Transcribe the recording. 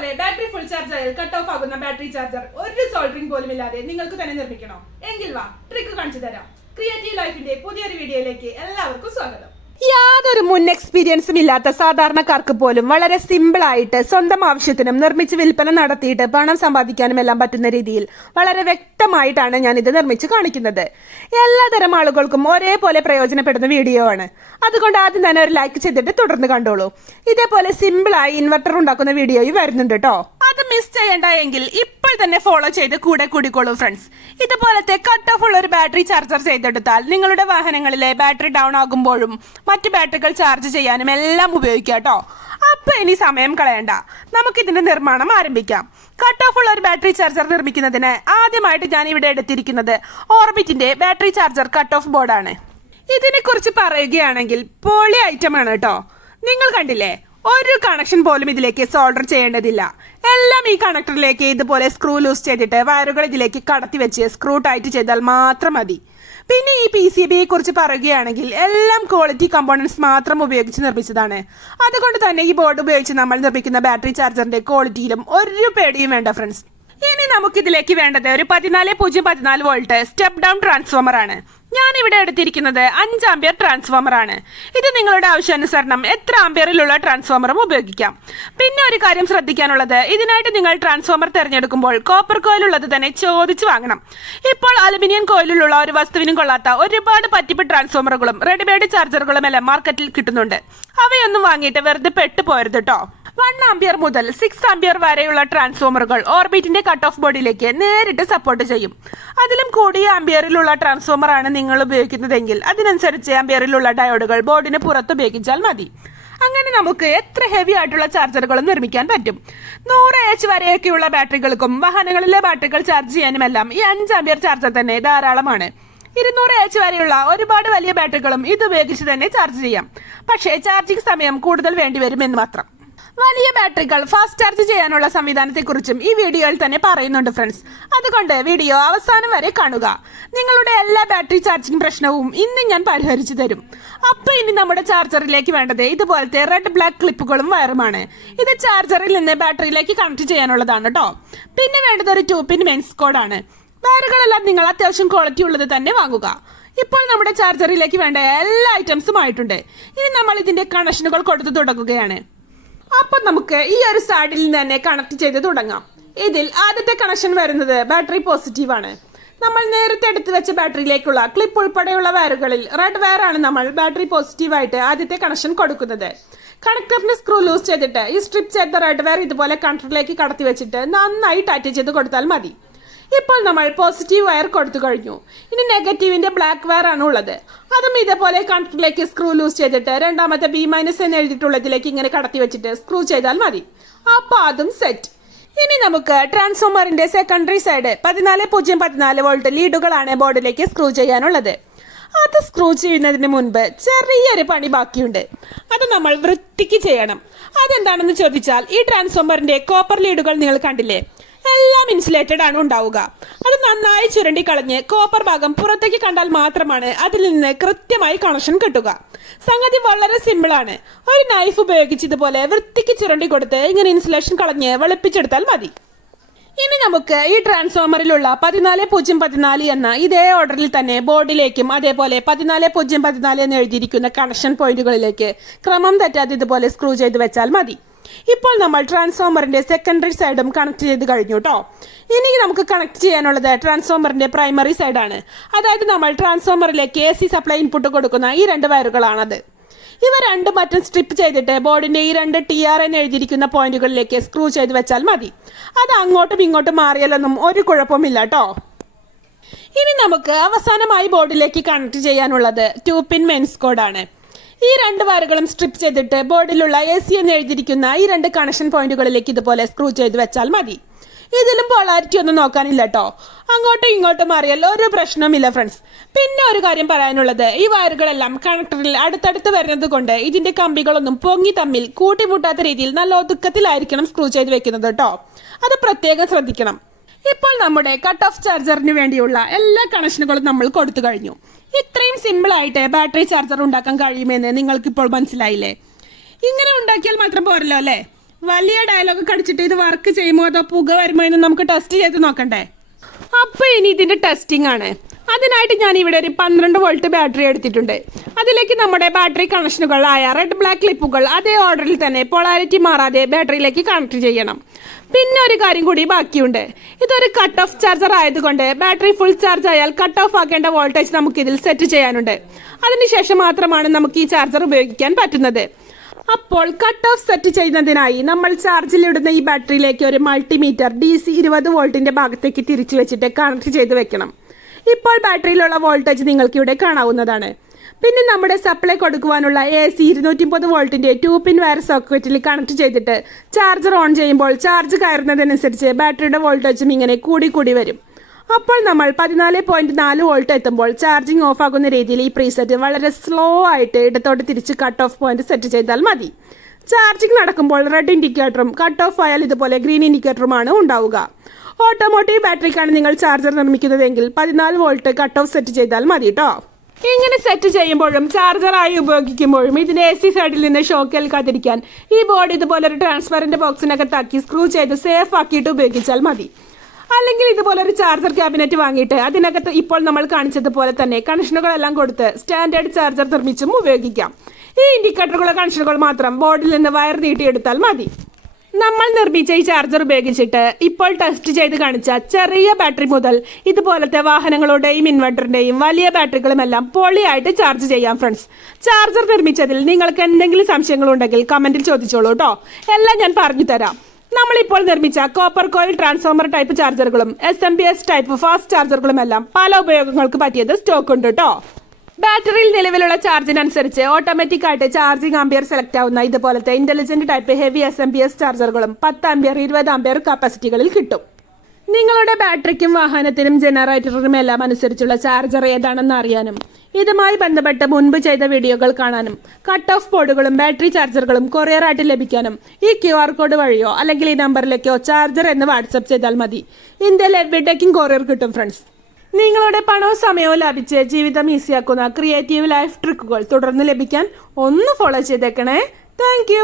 ഇതുപോലെ battery full charge ആയാൽ cut off ആകുന്ന ബാറ്ററി ചാർജർ ഒരു സോൾഡറിംഗ് പോലും ഇല്ലാതെ നിങ്ങൾക്ക് തന്നെ നിർമ്മിക്കണോ? എങ്കിൽ വാ, ട്രിക്ക് കാണിച്ചു തരാം. ക്രിയേറ്റീവ് ലൈഫിന്റെ പുതിയൊരു വീഡിയോയിലേക്ക് എല്ലാവർക്കും സ്വാഗതം. യാതൊരു മുൻ എക്സ്പീരിയൻസും ഇല്ലാത്ത സാധാരണക്കാർക്ക് പോലും വളരെ സിമ്പിൾ ആയിട്ട് സ്വന്തം ആവശ്യത്തിനും നിർമ്മിച്ച് വിൽപ്പന നടത്തിയിട്ട് പണം സമ്പാദിക്കാനും എല്ലാം പറ്റുന്ന രീതിയിൽ വളരെ വ്യക്തമായിട്ടാണ് ഞാൻ ഇത് നിർമ്മിച്ച് കാണിക്കുന്നത്. എല്ലാതരം ആളുകൾക്കും ഒരേപോലെ പ്രയോജനപ്പെടുന്ന വീഡിയോ ആണ്. അതുകൊണ്ട് ആദ്യം തന്നെ ഒരു ലൈക്ക് ചെയ്തിട്ട് തുടർന്ന് കണ്ടോളൂ. ഇതേപോലെ സിമ്പിളായി ഇൻവെർട്ടർ ഉണ്ടാക്കുന്ന വീഡിയോയും വരുന്നുണ്ട് കേട്ടോ. അത് മിസ് ചെയ്യണ്ട എങ്കിൽ ഇപ്പോൾ തന്നെ ഫോളോ ചെയ്ത് കൂടെ കൂടിക്കോളൂ ഫ്രണ്ട്സ്. ഇതുപോലത്തെ കട്ട് ഓഫ് ഉള്ള ഒരു ബാറ്ററി ചാർജർ ചെയ്തെടുത്താൽ നിങ്ങളുടെ വാഹനങ്ങളിലെ ബാറ്ററി ഡൗൺ ആകുമ്പോഴും മറ്റു ബാറ്ററികൾ ചാർജ് ചെയ്യാനും എല്ലാം ഉപയോഗിക്കാം കേട്ടോ. അപ്പൊ ഇനി സമയം കളയണ്ട, നമുക്കിതിന്റെ നിർമ്മാണം ആരംഭിക്കാം. കട്ട് ഓഫ് ഉള്ള ഒരു ബാറ്ററി ചാർജർ നിർമ്മിക്കുന്നതിന് ആദ്യമായിട്ട് ഞാൻ ഇവിടെ എടുത്തിരിക്കുന്നത് ഓർബിറ്റിന്റെ ബാറ്ററി ചാർജർ കട്ട് ഓഫ് ബോർഡാണ്. ഇതിനെ കുറിച്ച് പറയുകയാണെങ്കിൽ പൊളി ഐറ്റം ആണ് കേട്ടോ. നിങ്ങൾ കണ്ടില്ലേ, ഒരു കണക്ഷൻ പോലും ഇതിലേക്ക് സോൾഡർ ചെയ്യേണ്ടതില്ല. എല്ലാം ഈ കണക്ടറിലേക്ക് ഇതുപോലെ സ്ക്രൂ ലൂസ് ചെയ്തിട്ട് വയറുകൾ ഇതിലേക്ക് കടത്തി വെച്ച് സ്ക്രൂ ടൈറ്റ് ചെയ്താൽ മാത്രം മതി. പിന്നെ ഈ PCBയെ കുറിച്ച് പറയുകയാണെങ്കിൽ എല്ലാം ക്വാളിറ്റി കമ്പോണൻസ് മാത്രം ഉപയോഗിച്ച് നിർമ്മിച്ചതാണ്. അതുകൊണ്ട് തന്നെ ഈ ബോർഡ് ഉപയോഗിച്ച് നമ്മൾ നിർമ്മിക്കുന്ന ബാറ്ററി ചാർജറിന്റെ ക്വാളിറ്റിയിലും ഒരു പേടിയും വേണ്ട ഫ്രണ്ട്സ്. ഇനി നമുക്കിതിലേക്ക് വേണ്ടത് ഒരു 14-0-14 വോൾട്ട് സ്റ്റെപ്പ് ഡൗൺ ട്രാൻസ്ഫോമർ ആണ്. ഞാൻ ഇവിടെ എടുത്തിരിക്കുന്നത് 5 ആംപിയർ ട്രാൻസ്ഫോമർ ആണ്. ഇത് നിങ്ങളുടെ ആവശ്യാനുസരണം എത്ര ആംപിയറിലുള്ള ട്രാൻസ്ഫോമറും ഉപയോഗിക്കാം. പിന്നെ ഒരു കാര്യം ശ്രദ്ധിക്കാനുള്ളത്, ഇതിനായിട്ട് നിങ്ങൾ ട്രാൻസ്ഫോമർ തിരഞ്ഞെടുക്കുമ്പോൾ കോപ്പർ കോയിലുള്ളത് തന്നെ ചോദിച്ചു വാങ്ങണം. ഇപ്പോൾ അലുമിനിയം കോയിലുള്ള ഒരു വസ്തുവിനും കൊള്ളാത്ത ഒരുപാട് പറ്റിപ്പ് ട്രാൻസ്ഫോമറുകളും റെഡിമെയ്ഡ് ചാർജറുകളും എല്ലാം മാർക്കറ്റിൽ കിട്ടുന്നുണ്ട്. അവയൊന്നും വാങ്ങിയിട്ട് വെറുതെ പെട്ടുപോരുത് കേട്ടോ. 1 ആംപിയർ മുതൽ 6 ആംപിയർ വരെയുള്ള ട്രാൻസ്ഫോമറുകൾ ഓർബിറ്റിന്റെ കട്ട് ഓഫ് ബോർഡിലേക്ക് നേരിട്ട് സപ്പോർട്ട് ചെയ്യും. അതിലും കൂടിയ ആംപിയറിലുള്ള ട്രാൻസ്ഫോമർ ആണ് നിങ്ങൾ ഉപയോഗിക്കുന്നതെങ്കിൽ അതിനനുസരിച്ച് ആംപിയറിലുള്ള ഡയോഡുകൾ ബോർഡിന് പുറത്ത് ഉപയോഗിച്ചാൽ മതി. അങ്ങനെ നമുക്ക് എത്ര ഹെവി ആയിട്ടുള്ള ചാർജറുകളും നിർമ്മിക്കാൻ പറ്റും. 100H വരെയൊക്കെയുള്ള ബാറ്ററികൾക്കും വാഹനങ്ങളിലെ ബാറ്ററികൾ ചാർജ് ചെയ്യാനുമെല്ലാം ഈ 5 ആംപിയർ ചാർജർ തന്നെ ധാരാളമാണ്. 200H വരെയുള്ള ഒരുപാട് വലിയ ബാറ്ററികളും ഇത് ഉപയോഗിച്ച് തന്നെ ചാർജ് ചെയ്യാം. പക്ഷേ ചാർജിംഗ് സമയം കൂടുതൽ വേണ്ടിവരും എന്ന് മാത്രം. വലിയ ബാറ്ററികൾ ഫാസ്റ്റ് ചാർജ് ചെയ്യാനുള്ള സംവിധാനത്തെക്കുറിച്ചും ഈ വീഡിയോയിൽ തന്നെ പറയുന്നുണ്ട് ഫ്രണ്ട്സ്. അതുകൊണ്ട് വീഡിയോ അവസാനം വരെ കാണുക. നിങ്ങളുടെ എല്ലാ ബാറ്ററി ചാർജിംഗ് പ്രശ്നവും ഇന്ന് ഞാൻ പരിഹരിച്ചു തരും. അപ്പൊ ഇനി നമ്മുടെ ചാർജറിലേക്ക് വേണ്ടത് ഇതുപോലത്തെ റെഡ് ബ്ലാക്ക് ക്ലിപ്പുകളും വയറുമാണ്. ഇത് ചാർജറിൽ നിന്ന് ബാറ്ററിയിലേക്ക് കണക്ട് ചെയ്യാനുള്ളതാണ് കേട്ടോ. പിന്നെ വേണ്ടത് ഒരു 2-pin മെയിൻസ് കോഡാണ്. വയറുകളെല്ലാം നിങ്ങൾ അത്യാവശ്യം ക്വാളിറ്റി ഉള്ളത് തന്നെ വാങ്ങുക. ഇപ്പോൾ നമ്മുടെ ചാർജറിലേക്ക് വേണ്ട എല്ലാ ഐറ്റംസും ആയിട്ടുണ്ട്. ഇനി നമ്മൾ ഇതിന്റെ കണക്ഷനുകൾ കൊടുത്തു തുടങ്ങുകയാണ്. അപ്പൊ നമുക്ക് ഈ ഒരു സൈഡിൽ നിന്ന് തന്നെ കണക്ട് ചെയ്ത് തുടങ്ങാം. ഇതിൽ ആദ്യത്തെ കണക്ഷൻ വരുന്നത് ബാറ്ററി പോസിറ്റീവ് ആണ്. നമ്മൾ നേരത്തെ എടുത്തു വെച്ച ബാറ്ററിയിലേക്കുള്ള ക്ലിപ്പ് ഉൾപ്പെടെയുള്ള വയറുകളിൽ റെഡ് വയർ ആണ് നമ്മൾ ബാറ്ററി പോസിറ്റീവ് ആയിട്ട് ആദ്യത്തെ കണക്ഷൻ കൊടുക്കുന്നത്. കണക്ടറിന് സ്ക്രൂ ലൂസ് ചെയ്തിട്ട് ഈ സ്ട്രിപ്പ് ചെയ്ത റെഡ് വയർ ഇതുപോലെ കണക്ടറിലേക്ക് കടത്തി വെച്ചിട്ട് നന്നായി ടൈറ്റ് ചെയ്ത് കൊടുത്താൽ മതി. ഇപ്പോൾ നമ്മൾ പോസിറ്റീവ് വയർ കൊടുത്തു കഴിഞ്ഞു. ഇനി നെഗറ്റീവിന്റെ ബ്ലാക്ക് വയർ ആണ് ഉള്ളത്. അതും ഇതേപോലെ കണക്ടറിലേക്ക് സ്ക്രൂ ലൂസ് ചെയ്തിട്ട് രണ്ടാമത്തെ B- എന്ന് എഴുതിയിട്ടുള്ളതിലേക്ക് ഇങ്ങനെ കടത്തി വെച്ചിട്ട് സ്ക്രൂ ചെയ്താൽ മതി. അപ്പൊ അതും സെറ്റ്. ഇനി നമുക്ക് ട്രാൻസ്ഫോമറിന്റെ സെക്കൻഡറി സൈഡ് 14-0-14 വോൾട്ട് ലീഡുകളാണ് ബോർഡിലേക്ക് സ്ക്രൂ ചെയ്യാനുള്ളത്. അത് സ്ക്രൂ ചെയ്യുന്നതിന് മുൻപ് ചെറിയൊരു പണി ബാക്കിയുണ്ട്. അത് നമ്മൾ വൃത്തിക്ക് ചെയ്യണം. അതെന്താണെന്ന് ചോദിച്ചാൽ, ഈ ട്രാൻസ്ഫോമറിന്റെ കോപ്പർ ലീഡുകൾ നിങ്ങൾ കണ്ടില്ലേ, എല്ലാം ഇൻസുലേറ്റഡ് ആണ് ഉണ്ടാവുക. അത് നന്നായി ചുരണ്ടി കളഞ്ഞ് കോപ്പർ ഭാഗം പുറത്തേക്ക് കണ്ടാൽ മാത്രമാണ് അതിൽ നിന്ന് കൃത്യമായി കണക്ഷൻ കിട്ടുക. സംഗതി വളരെ സിമ്പിൾ ആണ്. ഒരു നൈഫ് ഉപയോഗിച്ച് ഇതുപോലെ വൃത്തിക്ക് ചുരണ്ടി കൊടുത്ത് ഇങ്ങനെ ഇൻസുലേഷൻ കളഞ്ഞ് വെളുപ്പിച്ചെടുത്താൽ മതി. ഇനി നമുക്ക് ഈ ട്രാൻസ്ഫോമറിലുള്ള 14-0-14 എന്ന ഇതേ ഓർഡറിൽ തന്നെ ബോർഡിലേക്കും അതേപോലെ 14-0-14 എന്ന് എഴുതിയിരിക്കുന്ന കണക്ഷൻ പോയിന്റുകളിലേക്ക് ക്രമം തെറ്റാതെ ഇതുപോലെ സ്ക്രൂ ചെയ്ത് വെച്ചാൽ മതി. ഇപ്പോൾ നമ്മൾ ട്രാൻസ്ഫോമറിന്റെ സെക്കൻഡറി സൈഡും കണക്ട് ചെയ്ത് കഴിഞ്ഞു കേട്ടോ. ഇനി നമുക്ക് കണക്ട് ചെയ്യാനുള്ളത് ട്രാൻസ്ഫോമറിന്റെ പ്രൈമറി സൈഡാണ്. അതായത് നമ്മൾ ട്രാൻസ്ഫോമറിലേക്ക് AC സപ്ലൈ ഇൻപുട്ട് കൊടുക്കുന്ന ഈ 2 വയറുകളാണത്. ഇവ 2 ബട്ടൺ സ്ട്രിപ്പ് ചെയ്തിട്ട് ബോർഡിന്റെ ഈ 2 TR എന്ന് എഴുതിയിരിക്കുന്ന പോയിന്റുകളിലേക്ക് സ്ക്രൂ ചെയ്ത് വെച്ചാൽ മതി. അത് അങ്ങോട്ടും ഇങ്ങോട്ടും മാറിയാലൊന്നും ഒരു കുഴപ്പമില്ല കേട്ടോ. ഇനി നമുക്ക് അവസാനമായി ബോർഡിലേക്ക് കണക്ട് ചെയ്യാനുള്ളത് 2-pin മെയിൻസ് കോഡാണ്. ഈ 2 വയറുകളും സ്ട്രിപ്പ് ചെയ്തിട്ട് ബോർഡിലുള്ള AC എന്ന് എഴുതിയിരിക്കുന്ന ഈ 2 കണക്ഷൻ പോയിന്റുകളിലേക്ക് ഇതുപോലെ സ്ക്രൂ ചെയ്ത് വെച്ചാൽ മതി. ഇതിലും പോളാരിറ്റി ഒന്നും നോക്കാനില്ല കേട്ടോ. അങ്ങോട്ടും ഇങ്ങോട്ടും മാറിയാൽ ഒരു പ്രശ്നവുമില്ല ഫ്രണ്ട്സ്. പിന്നെ ഒരു കാര്യം പറയാനുള്ളത്, ഈ വയറുകളെല്ലാം കണക്ടറിൽ അടുത്തടുത്ത് വരുന്നത് കൊണ്ട് ഇതിന്റെ കമ്പികളൊന്നും പൊങ്ങി തമ്മിൽ കൂട്ടിമുട്ടാത്ത രീതിയിൽ നല്ല ഒതുക്കത്തിലായിരിക്കണം സ്ക്രൂ ചെയ്ത് വെക്കുന്നത് കേട്ടോ. അത് പ്രത്യേകം ശ്രദ്ധിക്കണം. ഇപ്പോൾ നമ്മുടെ കട്ട് ഓഫ് ചാർജറിന് വേണ്ടിയുള്ള എല്ലാ കണക്ഷനുകളും നമ്മൾ കൊടുത്തു കഴിഞ്ഞു. ഇത്രയും സിമ്പിൾ ആയിട്ട് ബാറ്ററി ചാർജർ ഉണ്ടാക്കാൻ കഴിയുമെന്ന് നിങ്ങൾക്ക് ഇപ്പോൾ മനസ്സിലായില്ലേ? ഇങ്ങനെ ഉണ്ടാക്കിയാൽ മാത്രം പോരല്ലോ അല്ലേ? വലിയ ഡയലോഗ് കടിച്ചിട്ട് ഇത് വർക്ക് ചെയ്യുമോ അതോ പുക വരുമോ എന്ന് നമുക്ക് ടെസ്റ്റ് ചെയ്ത് നോക്കണ്ടേ? അപ്പോൾ ഇനി ഇതിന്റെ ടെസ്റ്റിംഗ് ആണ്. അതിനായിട്ട് ഞാൻ ഇവിടെ ഒരു 12 വോൾട്ട് ബാറ്ററി എടുത്തിട്ടുണ്ട്. അതിലേക്ക് നമ്മുടെ ബാറ്ററി കണക്ഷനുകളായ റെഡ് ബ്ലാക്ക് ക്ലിപ്പുകൾ അതേ ഓർഡറിൽ തന്നെ പൊളാരിറ്റി മാറാതെ ബാറ്ററിയിലേക്ക് കണക്ട് ചെയ്യണം. പിന്നെ ഒരു കാര്യം കൂടി ബാക്കിയുണ്ട്. ഇതൊരു കട്ട് ഓഫ് ചാർജർ ആയതുകൊണ്ട് ബാറ്ററി ഫുൾ ചാർജ് ആയാൽ കട്ട് ഓഫ് ആക്കേണ്ട വോൾട്ടേജ് നമുക്ക് ഇതിൽ സെറ്റ് ചെയ്യാനുണ്ട്. അതിനുശേഷം മാത്രമാണ് നമുക്ക് ഈ ചാർജർ ഉപയോഗിക്കാൻ പറ്റുന്നത്. അപ്പോൾ കട്ട് ഓഫ് സെറ്റ് ചെയ്യുന്നതിനായി നമ്മൾ ചാർജിലിടുന്ന ഈ ബാറ്ററിയിലേക്ക് ഒരു മൾട്ടിമീറ്റർ DC 20 വോൾട്ടിന്റെ ഭാഗത്തേക്ക് തിരിച്ചു വെച്ചിട്ട് കണക്ട് ചെയ്ത് വെക്കണം. ഇപ്പോൾ ബാറ്ററിയിലുള്ള വോൾട്ടേജ് നിങ്ങൾക്ക് ഇവിടെ കാണാവുന്നതാണ്. പിന്നെ നമ്മുടെ സപ്ലൈ കൊടുക്കുവാനുള്ള AC 230 വോൾട്ടിന്റെ 2-പിൻ വയർ സോക്കറ്റിൽ കണക്ട് ചെയ്തിട്ട് ചാർജർ ഓൺ ചെയ്യുമ്പോൾ ചാർജ് കയറുന്നതിനനുസരിച്ച് ബാറ്ററിയുടെ വോൾട്ടേജും ഇങ്ങനെ കൂടി വരും. അപ്പോൾ നമ്മൾ 14.4 വോൾട്ട് എത്തുമ്പോൾ ചാർജിങ് ഓഫ് ആകുന്ന രീതിയിൽ ഈ പ്രീസെറ്റ് വളരെ സ്ലോ ആയിട്ട് ഇടത്തോട്ട് തിരിച്ച് കട്ട് ഓഫ് പോയിന്റ് സെറ്റ് ചെയ്താൽ മതി. ചാർജിങ് നടക്കുമ്പോൾ റെഡ് ഇൻഡിക്കേറ്ററും കട്ട് ഓഫ് ആയാൽ ഇതുപോലെ ഗ്രീൻ ഇൻഡിക്കേറ്ററുമാണ് ഉണ്ടാവുക. ഓട്ടോമോട്ടീവ് ബാറ്ററിക്കാണ് നിങ്ങൾ ചാർജർ നിർമ്മിക്കുന്നതെങ്കിൽ 14 വോൾട്ട് കട്ട് ഓഫ് സെറ്റ് ചെയ്താൽ മതി കേട്ടോ. ഇങ്ങനെ സെറ്റ് ചെയ്യുമ്പോഴും ചാർജറായി ഉപയോഗിക്കുമ്പോഴും ഇതിന്റെ AC സൈഡിൽ നിന്ന് ഷോക്ക് ഏൽക്കാതിരിക്കാൻ ഈ ബോർഡ് ഇതുപോലെ ഒരു ട്രാൻസ്പെറന്റ് ബോക്സിനകത്താക്കി സ്ക്രൂ ചെയ്ത് സേഫ് ആക്കിയിട്ട് ഉപയോഗിച്ചാൽ മതി. അല്ലെങ്കിൽ ഇതുപോലെ ഒരു ചാർജർ ക്യാബിനറ്റ് വാങ്ങിയിട്ട് അതിനകത്ത് ഇപ്പോൾ നമ്മൾ കാണിച്ചതുപോലെ തന്നെ കണക്ഷനുകളെല്ലാം കൊടുത്ത് സ്റ്റാൻഡേർഡ് ചാർജർ നിർമ്മിച്ചും ഉപയോഗിക്കാം. ഈ ഇൻഡിക്കേറ്ററുകളുടെ കണക്ഷനുകൾ മാത്രം ബോർഡിൽ നിന്ന് വയർ നീട്ടിയെടുത്താൽ മതി. നമ്മൾ നിർമ്മിച്ച ഈ ചാർജർ ഉപയോഗിച്ചിട്ട് ഇപ്പോൾ ടെസ്റ്റ് ചെയ്ത് കാണിച്ച ചെറിയ ബാറ്ററി മുതൽ ഇതുപോലത്തെ വാഹനങ്ങളുടെയും ഇൻവെർട്ടറിന്റെയും വലിയ ബാറ്ററികളുമെല്ലാം പൊളിയായിട്ട് ചാർജ് ചെയ്യാം ഫ്രണ്ട്സ്. ചാർജർ നിർമ്മിച്ചതിൽ നിങ്ങൾക്ക് എന്തെങ്കിലും സംശയങ്ങളുണ്ടെങ്കിൽ കമന്റിൽ ചോദിച്ചോളൂ കേട്ടോ. എല്ലാം ഞാൻ പറഞ്ഞു തരാം. നമ്മളിപ്പോൾ നിർമ്മിച്ച കോപ്പർ കോയിൽ ട്രാൻസ്ഫോമർ ടൈപ്പ് ചാർജറുകളും SMPS ടൈപ്പ് ഫാസ്റ്റ് ചാർജറുകളുമെല്ലാം പല ഉപയോഗങ്ങൾക്ക് പറ്റിയത് സ്റ്റോക്ക് ഉണ്ട് കേട്ടോ. ബാറ്ററിയിൽ നിലവിലുള്ള ചാർജിനനുസരിച്ച് ഓട്ടോമാറ്റിക് ആയിട്ട് ചാർജിങ് ആംപിയർ സെലക്ട് ആവുന്ന ഇതുപോലത്തെ ഇന്റലിജന്റ് ടൈപ്പ് ഹെവി SMPS ചാർജറുകളും 10 ആംപിയർ 20 ആംപിയർ കപ്പാസിറ്റികളിൽ കിട്ടും. നിങ്ങളുടെ ബാറ്ററിക്കും വാഹനത്തിനും ജനറേറ്ററിനും എല്ലാം അനുസരിച്ചുള്ള ചാർജർ ഏതാണെന്ന് അറിയാനും ഇതുമായി ബന്ധപ്പെട്ട് മുൻപ് ചെയ്ത വീഡിയോകൾ കാണാനും കട്ട് ഓഫ് ബോർഡുകളും ബാറ്ററി ചാർജറുകളും കൊറിയറായിട്ട് ലഭിക്കാനും ഈ QR കോഡ് വഴിയോ അല്ലെങ്കിൽ ഈ നമ്പറിലേക്കോ ചാർജർ എന്ന് വാട്സപ്പ് ചെയ്താൽ മതി. ഇന്ത്യയിൽ എവിടേക്കും കൊറിയർ കിട്ടും ഫ്രണ്ട്സ്. നിങ്ങളുടെ പണവും സമയവും ലാഭിച്ച് ജീവിതം ഈസിയാക്കുന്ന ക്രിയേറ്റീവ് ലൈഫ് ട്രിക്കുകൾ തുടർന്ന് ലഭിക്കാൻ ഒന്ന് ഫോളോ ചെയ്തേക്കണേ. താങ്ക്